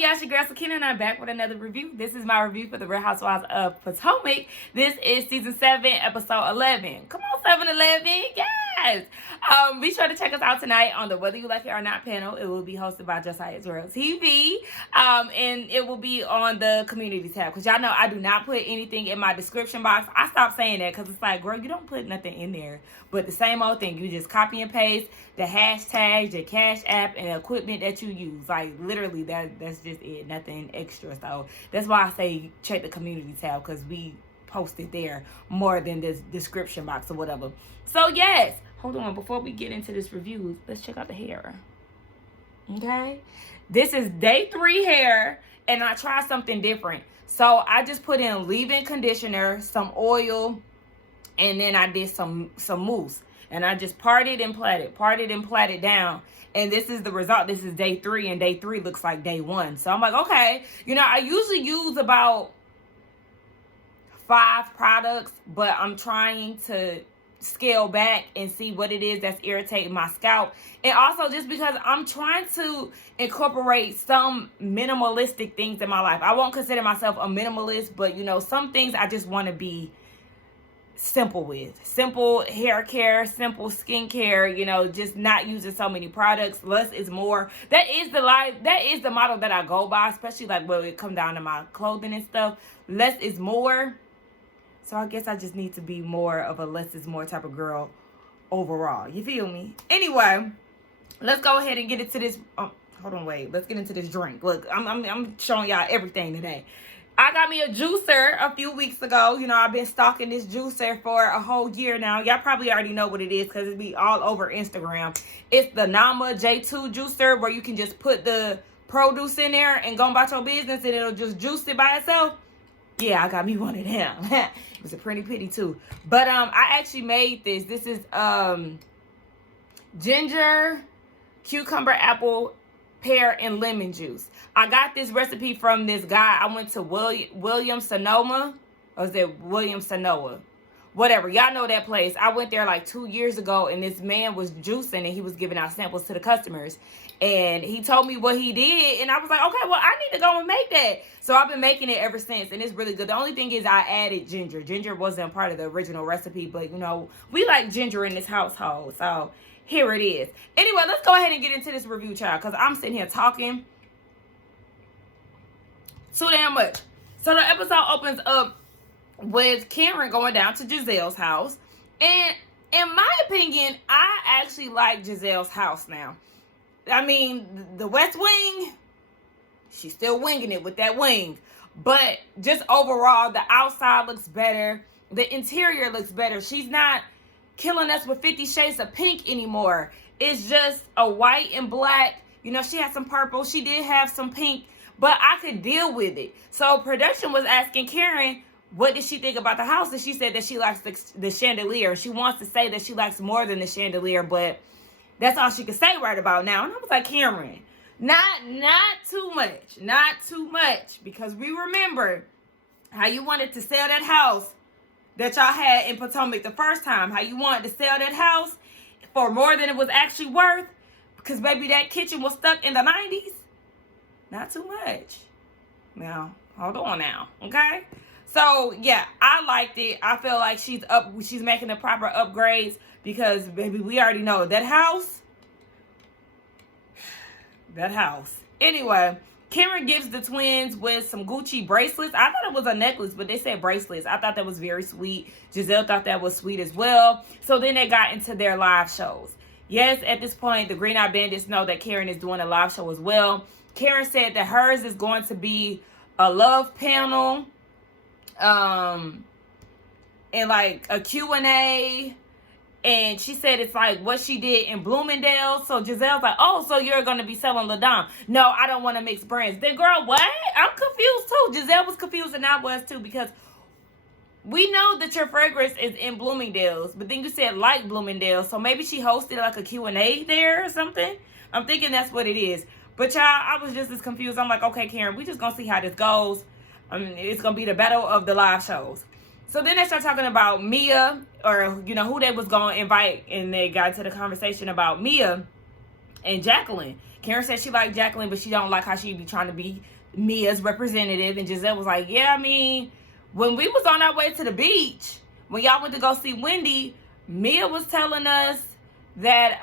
y'all? It's your girl Jacqueline and I'm back with another review. This is my review for the Real Housewives of Potomac. This is season 7, episode 11. Come on, 7-11, yes! Be sure to check us out tonight on the Whether You Like It or Not panel. It will be hosted by Josiah's Real TV. And it will be on the community tab. Because y'all know I do not put anything in my description box. I stopped saying that because it's like, girl, you don't put nothing in there. But the same old thing. You just copy and paste the hashtags, your Cash App, and the equipment that you use. Like, literally, that's just it. Nothing extra. So, that's why I say check the community tab. Because we post it there more than this description box or whatever. So, yes. Hold on. Before we get into this review, let's check out the hair. Okay? This is day 3 hair. And I tried something different. So, I just put in leave-in conditioner, some oil, and then I did some mousse. And I just parted and plaited down. And this is the result. This is day 3, and day 3 looks like day 1. So I'm like, okay. You know, I usually use about 5 products, but I'm trying to scale back and see what it is that's irritating my scalp. And also just because I'm trying to incorporate some minimalistic things in my life. I won't consider myself a minimalist, but, you know, some things I just want to be simple with. Simple hair care, simple skincare, you know, just not using so many products. Less is more. That is the model that I go by, especially like when it comes down to my clothing and stuff. Less is more. So I guess I just need to be more of a less is more type of girl overall. You feel me? Anyway, let's go ahead and get into this. Hold on, wait. Let's get into this drink. Look, I'm showing y'all everything today. I got me a juicer a few weeks ago. You know, I've been stalking this juicer for a whole year now. Y'all probably already know what it is because it be all over Instagram. It's the Nama J2 juicer where you can just put the produce in there and go about your business and it'll just juice it by itself. Yeah, I got me one of them. It was a pretty pity too. But I actually made this. This is ginger, cucumber, apple, pear, and lemon juice. I got this recipe from this guy. I went to William Sonoma. Or was it William Sonoa? Whatever. Y'all know that place. I went there like 2 years ago, and this man was juicing, and he was giving out samples to the customers. And he told me what he did, and I was like, okay, well, I need to go and make that. So I've been making it ever since, and it's really good. The only thing is I added ginger. Ginger wasn't part of the original recipe, but, you know, we like ginger in this household. So here it is. Anyway, let's go ahead and get into this review, child, because I'm sitting here talking too damn much. So the episode opens up with Karen going down to Gizelle's house. And in my opinion, I actually like Gizelle's house now. I mean, the West Wing, she's still winging it with that wing. But just overall, the outside looks better. The interior looks better. She's not killing us with 50 Shades of Pink anymore. It's just a white and black. You know, she had some purple. She did have some pink. But I could deal with it. So production was asking Karen, what did she think about the house? And she said that she likes the chandelier. She wants to say that she likes more than the chandelier, but that's all she could say right about now. And I was like, Karen, not too much. Not too much. Because we remember how you wanted to sell that house that y'all had in Potomac the first time. How you wanted to sell that house for more than it was actually worth. Because, baby, that kitchen was stuck in the 90s. Not too much. Now, hold on now, okay? So, yeah, I liked it. I feel like she's making the proper upgrades because, baby, we already know that house. Anyway, Karen gives the twins with some Gucci bracelets. I thought it was a necklace, but they said bracelets. I thought that was very sweet. Gizelle thought that was sweet as well. So then they got into their live shows. Yes, at this point, the Green Eye Bandits know that Karen is doing a live show as well. Karen said that hers is going to be a love panel, and like a Q&A, and she said it's like what she did in Bloomingdale. So Gizelle's like, oh, so you're going to be selling La Dame. No, I don't want to mix brands. Then, girl, what? I'm confused too. Gizelle was confused and I was too because we know that your fragrance is in Bloomingdale's, but then you said like Bloomingdale, so maybe she hosted like a Q&A there or something. I'm thinking that's what it is. But y'all, I was just as confused. I'm like, okay, Karen, we just gonna see how this goes. I mean, it's gonna be the battle of the live shows. So then they start talking about Mia, or, you know, who they was gonna invite, and they got to the conversation about Mia. and Jacqueline. Karen said she liked Jacqueline, but she don't like how she be trying to be Mia's representative. And Gizelle was like, yeah, I mean, when we was on our way to the beach, when y'all went to go see Wendy, Mia was telling us that,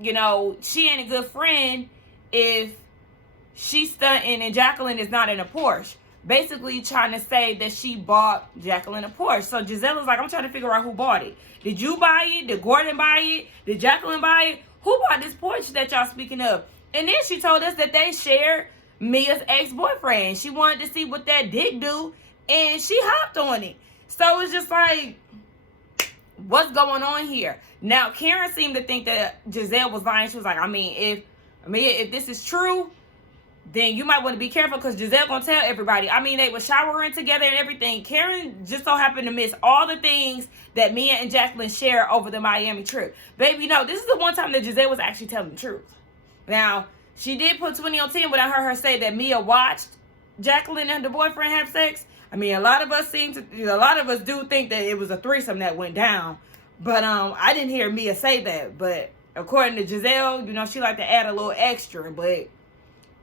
you know, she ain't a good friend if she's stunting and Jacqueline is not in a Porsche. Basically trying to say that she bought Jacqueline a Porsche. So Gizelle was like, I'm trying to figure out who bought it. Did you buy it? Did Gordon buy it? Did Jacqueline buy it? Who bought this Porsche that y'all speaking of? And then she told us that they shared Mia's ex-boyfriend. She wanted to see what that dick do, and she hopped on it. So it's just like, what's going on here? Now, Karen seemed to think that Gizelle was lying. She was like, I mean, if this is true, then you might want to be careful because Gizelle gonna tell everybody. I mean, they were showering together and everything. Karen just so happened to miss all the things that Mia and Jacqueline share over the Miami trip. Baby, no, this is the one time that Gizelle was actually telling the truth. Now, she did put 20 on 10 when I heard her say that Mia watched Jacqueline and her boyfriend have sex. I mean, a lot of us do think that it was a threesome that went down. But I didn't hear Mia say that. But according to Gizelle, you know, she liked to add a little extra. But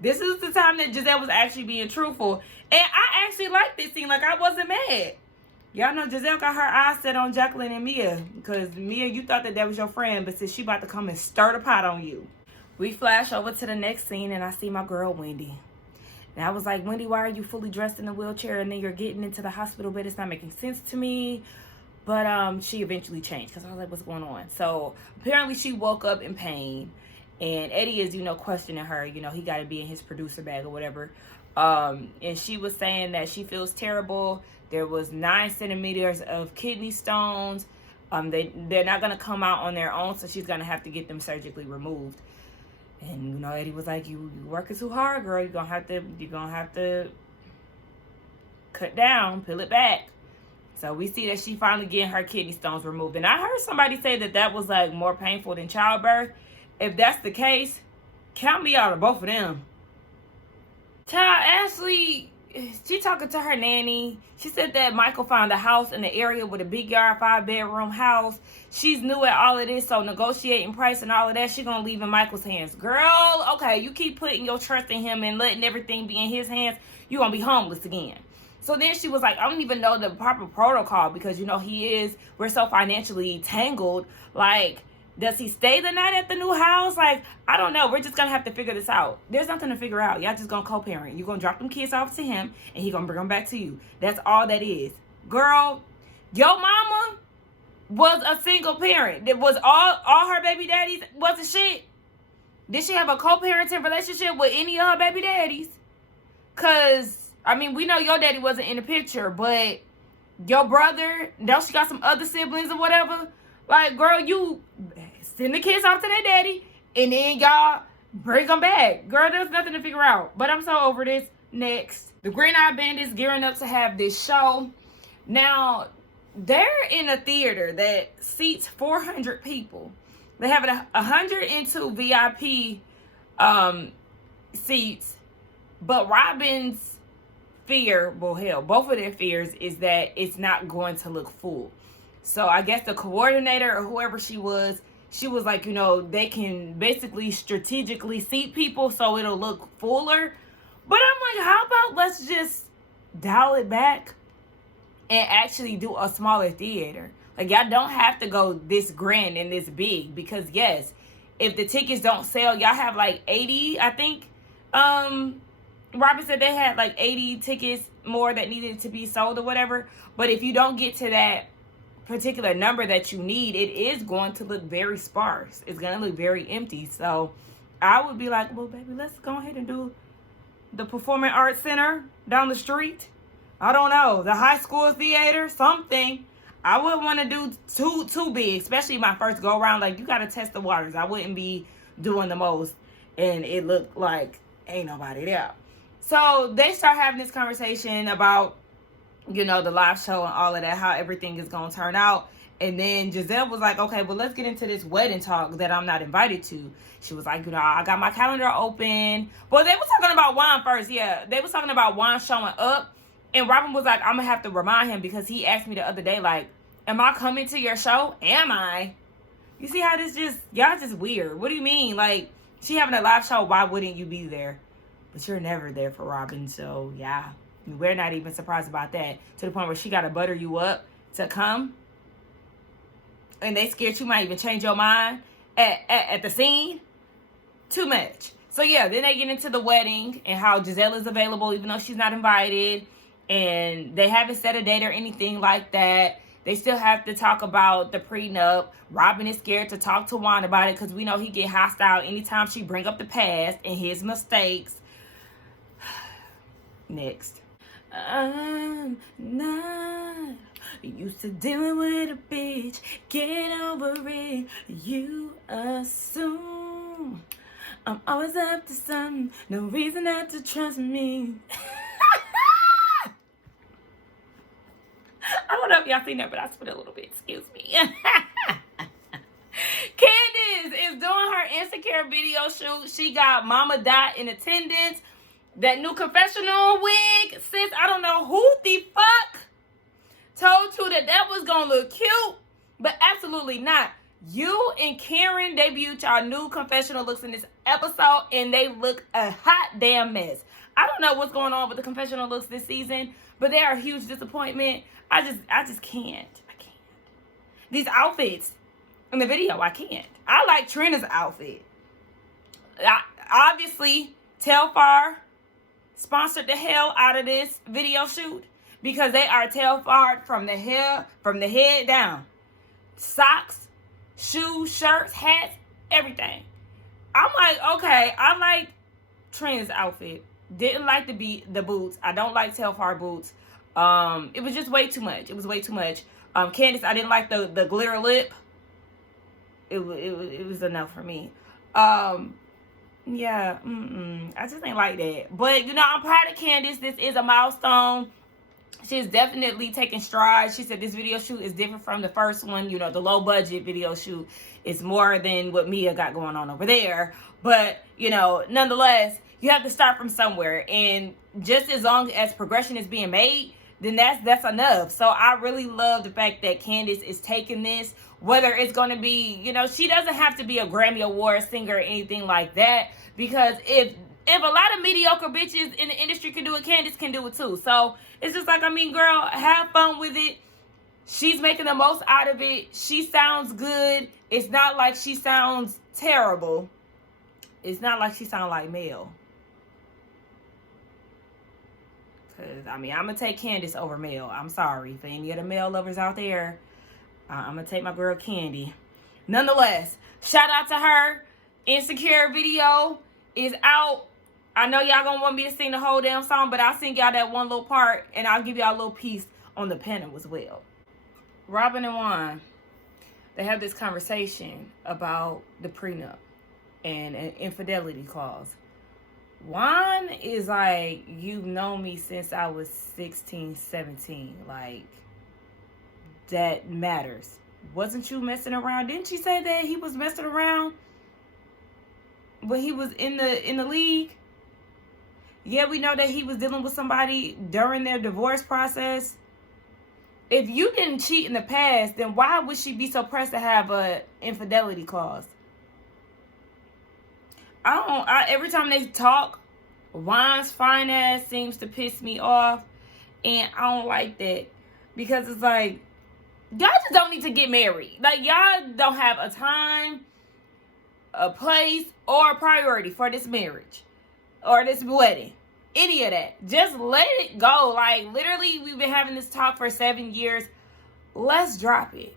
this is the time that Gizelle was actually being truthful. And I actually liked this scene. Like, I wasn't mad. Y'all know Gizelle got her eyes set on Jacqueline and Mia. Because, Mia, you thought that was your friend. But since she about to come and stir the pot on you. We flash over to the next scene. And I see my girl, Wendy. And I was like, Wendy, why are you fully dressed in a wheelchair? And then you're getting into the hospital bed. It's not making sense to me. But she eventually changed. Because I was like, what's going on? So, apparently she woke up in pain. And Eddie is, you know, questioning her. You know, he got to be in his producer bag or whatever. And she was saying that she feels terrible. There was 9 centimeters of kidney stones. They're not going to come out on their own. So she's going to have to get them surgically removed. And, you know, Eddie was like, you working too hard, girl. You're going to have to cut down, peel it back. So we see that she finally getting her kidney stones removed. And I heard somebody say that was, like, more painful than childbirth. If that's the case, count me out of both of them. Child, Ashley, she talking to her nanny. She said that Michael found a house in the area with a big yard, 5-bedroom house. She's new at all of this, so negotiating price and all of that, she gonna leave in Michael's hands. Girl, okay, you keep putting your trust in him and letting everything be in his hands, you gonna be homeless again. So then she was like, I don't even know the proper protocol because, you know, we're so financially tangled. Like, does he stay the night at the new house? Like, I don't know. We're just going to have to figure this out. There's nothing to figure out. Y'all just going to co-parent. You're going to drop them kids off to him, and he going to bring them back to you. That's all that is. Girl, your mama was a single parent. It was all her baby daddies wasn't shit. Did she have a co-parenting relationship with any of her baby daddies? Because, I mean, we know your daddy wasn't in the picture, but your brother, don't she got some other siblings or whatever? Like, girl, you send the kids off to their daddy, and then y'all bring them back. Girl, there's nothing to figure out. But I'm so over this. Next. The Green Eye Bandits gearing up to have this show. Now, they're in a theater that seats 400 people. They have 102 VIP seats. But Robin's fear, well, hell, both of their fears is that it's not going to look full. So I guess the coordinator or whoever she was like, you know, they can basically strategically seat people so it'll look fuller. But I'm like, how about let's just dial it back and actually do a smaller theater? Like, y'all don't have to go this grand and this big because, yes, if the tickets don't sell, y'all have like 80, I think. Robin said they had like 80 tickets more that needed to be sold or whatever. But if you don't get to that particular number that you need, it is going to look very sparse. It's going to look very empty. So I would be like, well, baby, let's go ahead and do the Performing Arts Center down the street. I don't know, the high school theater, something. I wouldn't want to do too big, especially my first go around. Like, you got to test the waters. I wouldn't be doing the most and it looked like ain't nobody there. So they start having this conversation about, you know, the live show and all of that, how everything is going to turn out. And then Gizelle was like, okay, well, let's get into this wedding talk that I'm not invited to. She was like, you know, I got my calendar open. Well, they were talking about Juan first. Yeah, they was talking about Juan showing up. And Robin was like, I'm going to have to remind him because he asked me the other day, like, am I coming to your show? Am I? You see how this just, y'all just weird. What do you mean? Like, she having a live show, why wouldn't you be there? But you're never there for Robin, so yeah. We're not even surprised about that. To the point where she got to butter you up to come. And they scared you might even change your mind at the scene. Too much. So yeah, then they get into the wedding and how Gizelle is available even though she's not invited. And they haven't set a date or anything like that. They still have to talk about the prenup. Robin is scared to talk to Juan about it because we know he get hostile anytime she bring up the past and his mistakes. Next. I'm not used to dealing with a bitch. Get over it. You assume I'm always up to something. No reason not to trust me. I don't know if y'all seen that, but I spit a little bit. Excuse me. Candiace is doing her Insecure video shoot. She got Mama Dot in attendance. That new confessional wig. Sis, I don't know who the fuck told you that was going to look cute. But absolutely not. You and Karen debuted y'all new confessional looks in this episode. And they look a hot damn mess. I don't know what's going on with the confessional looks this season. But they are a huge disappointment. I just can't. I can't. These outfits in the video, I can't. I like Trina's outfit. Obviously, Telfar sponsored the hell out of this video shoot because they are Telfar from the head down. Socks, shoes, shirts, hats, everything. I'm like, okay, I like Trina's outfit. Didn't like the boots. I don't like Telfar boots. It was just way too much. It was way too much. Candiace, I didn't like the glitter lip. It was enough for me. Yeah, I just ain't like that. But, you know, I'm proud of Candiace. This is a milestone. She's definitely taking strides. She said this video shoot is different from the first one. You know, the low-budget video shoot is more than what Mia got going on over there. But, you know, nonetheless, you have to start from somewhere. And just as long as progression is being made, then that's enough. So I really love the fact that Candiace is taking this. Whether it's going to be, you know, she doesn't have to be a Grammy Award singer or anything like that. Because if a lot of mediocre bitches in the industry can do it, Candiace can do it too. So it's just like, I mean, girl, have fun with it. She's making the most out of it. She sounds good. It's not like she sounds terrible. It's not like she sounds like Mel. Because, I mean, I'm going to take Candiace over Mel. I'm sorry. For any of the Mel lovers out there, I'm going to take my girl Candy. Nonetheless, shout out to her. Insecure video is out. I know y'all going to want me to sing the whole damn song, but I'll sing y'all that one little part, and I'll give y'all a little piece on the piano as well. Robin and Juan, they have this conversation about the prenup and an infidelity clause. Juan is like, you've known me since I was 16, 17. Like, that matters. Wasn't you messing around? Didn't she say that he was messing around when he was in the league? Yeah, we know that he was dealing with somebody during their divorce process. If you didn't cheat in the past, then why would she be so pressed to have a infidelity clause? Every time they talk, Juan's fine ass seems to piss me off. And I don't like that. Because it's like, y'all just don't need to get married. Like, y'all don't have a time, a place, or a priority for this marriage. Or this wedding. Any of that. Just let it go. Like, literally, we've been having this talk for 7 years. Let's drop it.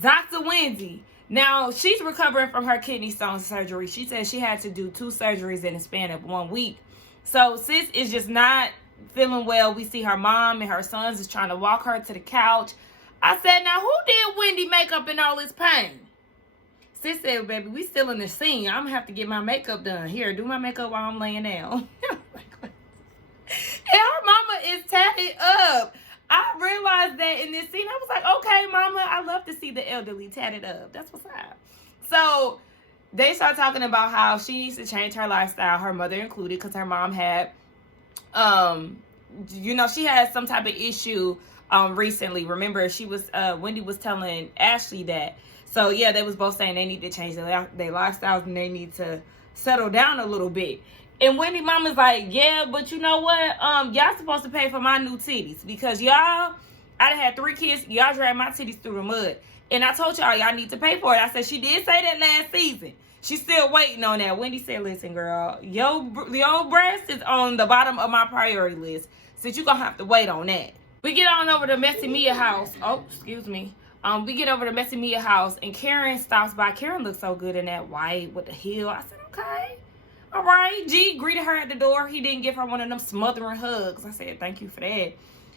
Dr. Wendy. Now, she's recovering from her kidney stone surgery. She said she had to do 2 surgeries in the span of 1 week. So, sis is just not feeling well. We see her mom and her sons is trying to walk her to the couch. I said, now, who did Wendy makeup in all this pain? Sis said, baby, we still in the scene. I'm going to have to get my makeup done. Here, do my makeup while I'm laying down. And her mama is tatted up. I realized that in this scene. I was like, okay, mama, I love to see the elderly tatted up. That's what's up. So they start talking about how she needs to change her lifestyle, her mother included, because her mom had, she had some type of issue recently. Remember, Wendy was telling Ashley that So yeah, they was both saying they need to change their lifestyles and they need to settle down a little bit. And Wendy mama's like, yeah, but you know what? Y'all supposed to pay for my new titties because y'all, I done had 3 kids. Y'all dragged my titties through the mud. And I told y'all need to pay for it. I said she did say that last season. She's still waiting on that. Wendy said, listen, girl, your breast is on the bottom of my priority list. Since you're going to have to wait on that. We get on over to Messy Mia house. Oh, excuse me. We get over to Messy Mia house and Karen stops by. Karen looks so good in that white with the heel. I said, okay. All right. G greeted her at the door. He didn't give her one of them smothering hugs. I said, thank you for that.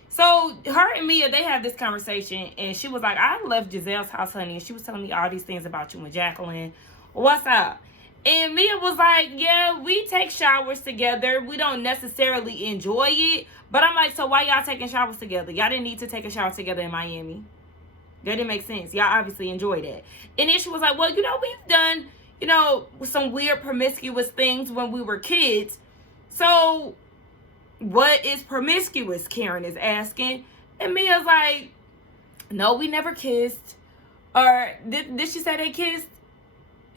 So her and Mia, they have this conversation. And she was like, I left Gizelle's house, honey. And she was telling me all these things about you and Jacqueline. What's up? And Mia was like, yeah, we take showers together. We don't necessarily enjoy it. But I'm like, so why y'all taking showers together? Y'all didn't need to take a shower together in Miami. That didn't make sense. Y'all obviously enjoy that. And then she was like, well, you know, we've done, you know, some weird promiscuous things when we were kids. So what is promiscuous? Karen is asking. And Mia's like, no, we never kissed. Or did she say they kissed?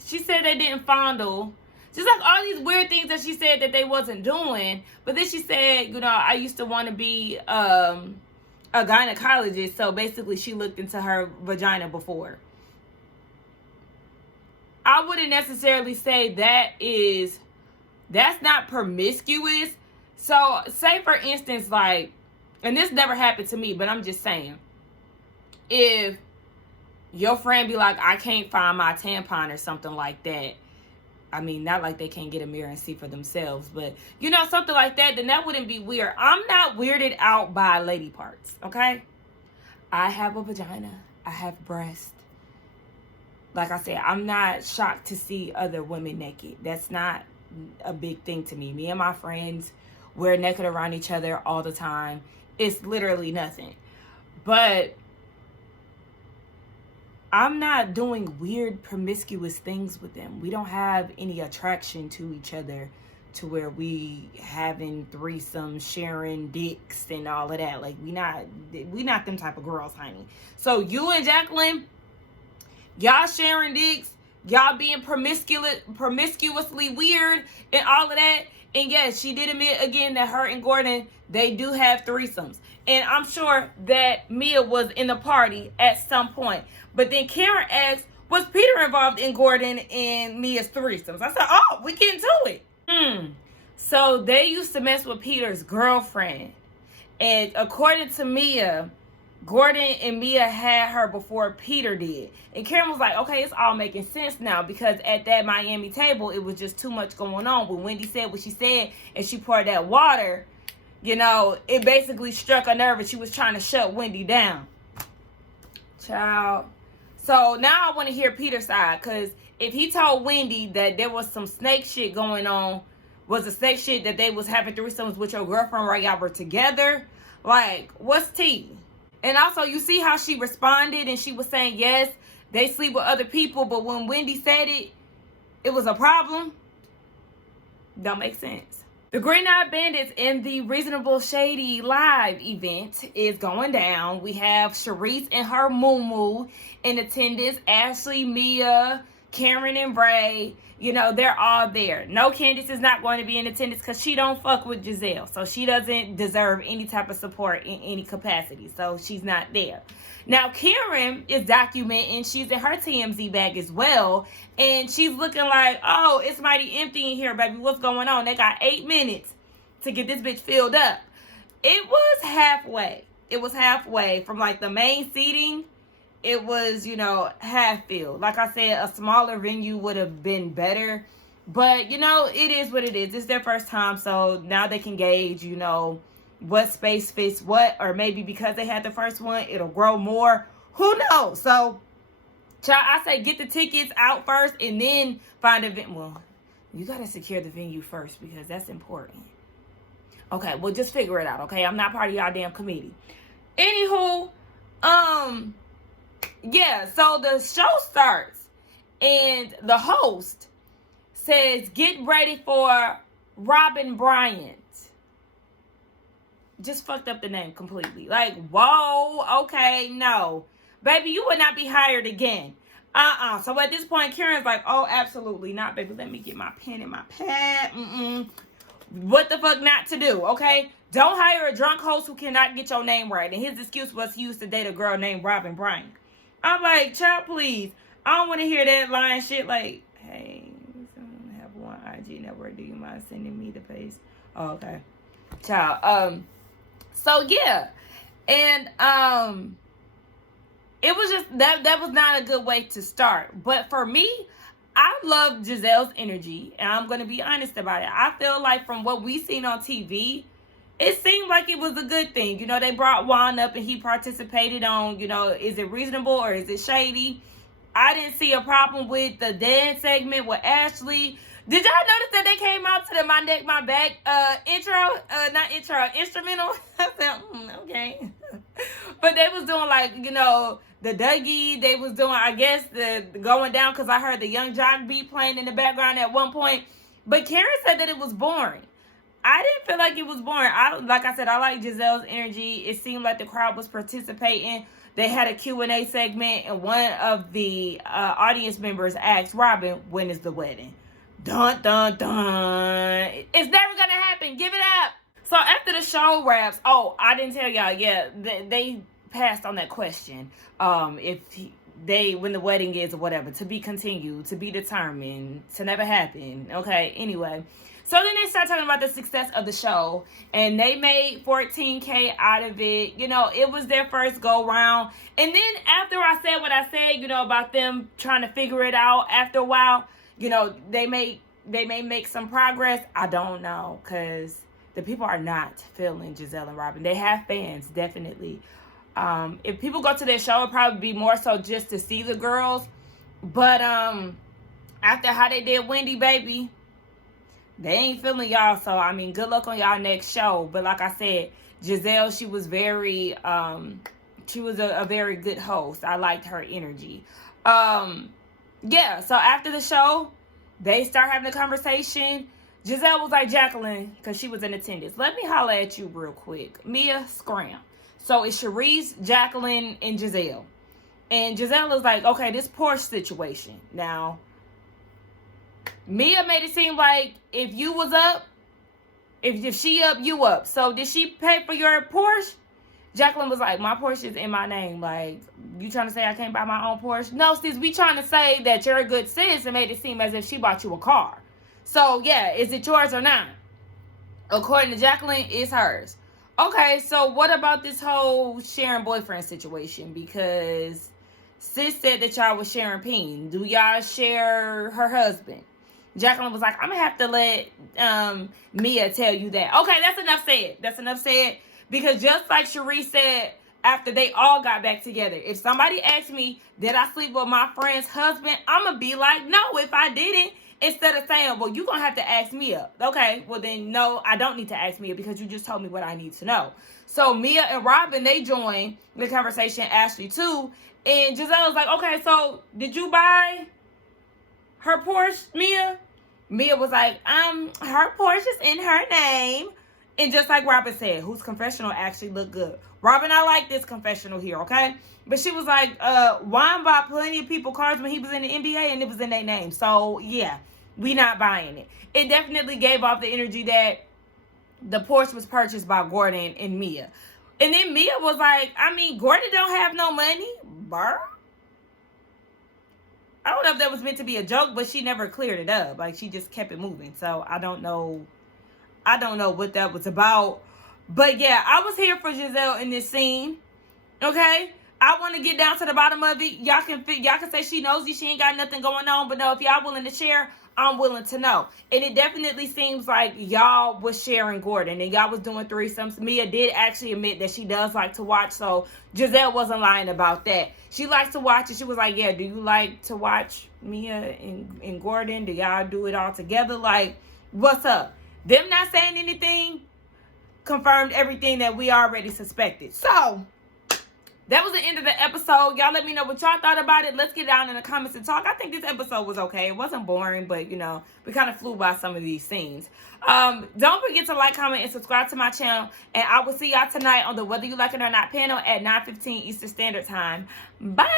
She said they didn't fondle. Just like all these weird things that she said that they wasn't doing. But then she said, you know, I used to want to be a gynecologist. So basically she looked into her vagina before. I wouldn't necessarily say that's not promiscuous. So say for instance, like, and this never happened to me, but I'm just saying, if your friend be like, I can't find my tampon or something like that. I mean, not like they can't get a mirror and see for themselves, but, you know, something like that, then that wouldn't be weird. I'm not weirded out by lady parts, okay? I have a vagina. I have breasts. Like I said, I'm not shocked to see other women naked. That's not a big thing to me. Me and my friends, we're naked around each other all the time. It's literally nothing. But I'm not doing weird promiscuous things with them. We don't have any attraction to each other to where we having threesomes, sharing dicks and all of that. Like we not them type of girls, honey. So you and Jacqueline, y'all sharing dicks, y'all being promiscuously weird and all of that. And yes, she did admit again that her and Gordon, they do have threesomes. And I'm sure that Mia was in the party at some point. But then Karen asked, was Peter involved in Gordon and Mia's threesomes? I said, oh, we getting to it. So they used to mess with Peter's girlfriend. And according to Mia, Gordon and Mia had her before Peter did. And Karen was like, okay, it's all making sense now. Because at that Miami table, it was just too much going on. When Wendy said what she said and she poured that water, you know, it basically struck a nerve and she was trying to shut Wendy down. Child. So now I want to hear Peter's side. Because if he told Wendy that there was some snake shit going on, was the snake shit that they was having threesomes with your girlfriend while y'all were together, like, what's tea? And also, you see how she responded and she was saying, yes, they sleep with other people. But when Wendy said it, it was a problem. Don't make sense. The Green Eyed Bandits in the Reasonable Shady live event is going down. We have Sharice and her moo in attendance. Ashley, Mia, Karen, and Ray. You know, they're all there. No, Candiace is not going to be in attendance because she don't fuck with Gizelle. So she doesn't deserve any type of support in any capacity. So she's not there. Now, Karen is documenting. She's in her TMZ bag as well. And she's looking like, oh, it's mighty empty in here, baby. What's going on? They got 8 minutes to get this bitch filled up. It was halfway. It was halfway from like the main seating. It was, you know, half filled. Like I said, a smaller venue would have been better. But, you know, it is what it is. It's their first time. So now they can gauge, you know, what space fits what. Or maybe because they had the first one, it'll grow more. Who knows? So, child, I say get the tickets out first and then find a venue. Well, you got to secure the venue first because that's important. Okay, well, just figure it out, okay? I'm not part of y'all damn committee. Anywho, yeah, so the show starts and the host says, get ready for Robin Bryant. Just fucked up the name completely. Like, whoa, okay, no. Baby, you would not be hired again. So at this point, Karen's like, oh, absolutely not, baby. Let me get my pen and my pad. What the fuck not to do, okay? Don't hire a drunk host who cannot get your name right. And his excuse was he used to date a girl named Robin Bryant. I'm like, child, please. I don't want to hear that lying shit like, hey, I have one IG network. Do you mind sending me the page? Oh, okay. Child. So, yeah. And, it was just, that was not a good way to start. But for me, I love Gizelle's energy, and I'm going to be honest about it. I feel like from what we seen on TV, it seemed like it was a good thing. You know, they brought Juan up, and he participated on, you know, is it reasonable or is it shady? I didn't see a problem with the dance segment with Ashley. Did y'all notice that they came out to the My Neck, My Back instrumental? I said, okay. But they was doing like, you know, the Dougie. They was doing, I guess, the going down, because I heard the Young Jock beat playing in the background at one point. But Karen said that it was boring. I didn't feel like it was boring. Like I said, I like Gizelle's energy. It seemed like the crowd was participating. They had a Q&A segment, and one of the audience members asked Robin, when is the wedding? Dun, dun, dun. It's never going to happen. Give it up. So after the show wraps, I didn't tell y'all, yeah, they passed on that question. When the wedding is or whatever, to be continued, to be determined, to never happen. Okay, anyway. So then they start talking about the success of the show, and they made $14K out of it. You know, it was their first go round. And then after I said what I said, you know, about them trying to figure it out after a while, you know, they may make some progress. I don't know, because the people are not feeling Gizelle and Robin. They have fans, definitely. If people go to their show, it'll probably be more so just to see the girls. But after how they did Wendy, baby, they ain't feeling y'all. So, I mean, good luck on y'all next show. But like I said, Gizelle, she was very, she was a very good host. I liked her energy. Yeah, so after the show, they start having a conversation. Gizelle was like, Jacqueline, because she was in attendance, let me holler at you real quick. Mia, scram. So it's Sharice, Jacqueline, and Gizelle. And Gizelle is like, okay, this Porsche situation. Now, Mia made it seem like if you was up, if she up, you up. So did she pay for your Porsche? Jacqueline was like, my Porsche is in my name. Like, you trying to say I can't buy my own Porsche? No, sis, we trying to say that you're a good sis, and made it seem as if she bought you a car. So, yeah, is it yours or not? According to Jacqueline, it's hers. Okay, so what about this whole sharing boyfriend situation? Because sis said that y'all was sharing Peen. Do y'all share her husband? Jacqueline was like, I'm going to have to let Mia tell you that. Okay, that's enough said. That's enough said. Because just like Sharice said, after they all got back together, if somebody asked me, did I sleep with my friend's husband? I'm going to be like, no, if I didn't. Instead of saying, well, you're going to have to ask Mia. Okay, well then, no, I don't need to ask Mia because you just told me what I need to know. So Mia and Robin, they joined the conversation, Ashley too. And Gizelle was like, okay, so did you buy her Porsche, Mia? Mia was like, her Porsche is in her name. And just like Robin said, whose confessional actually looked good. Robin, I like this confessional here, okay? But she was like, Juan bought plenty of people cars when he was in the NBA and it was in their name. So, yeah, we not buying it. It definitely gave off the energy that the Porsche was purchased by Gordon and Mia. And then Mia was like, I mean, Gordon don't have no money. Burr? I don't know if that was meant to be a joke, but she never cleared it up. Like, she just kept it moving. So, I don't know what that was about. But, yeah, I was here for Gizelle in this scene. Okay? I want to get down to the bottom of it. Y'all can say she nosy, she ain't got nothing going on. But, no, if y'all willing to share, I'm willing to know. And it definitely seems like y'all was sharing Gordon. And y'all was doing threesomes. Mia did actually admit that she does like to watch. So, Gizelle wasn't lying about that. She likes to watch it. She was like, yeah, do you like to watch Mia and Gordon? Do y'all do it all together? Like, what's up? Them not saying anything confirmed everything that we already suspected. So, that was the end of the episode. Y'all let me know what y'all thought about it. Let's get down in the comments and talk. I think this episode was okay. It wasn't boring, but, you know, we kind of flew by some of these scenes. Don't forget to like, comment, and subscribe to my channel. And I will see y'all tonight on the Whether You Like It or Not panel at 9:15 Eastern Standard Time. Bye!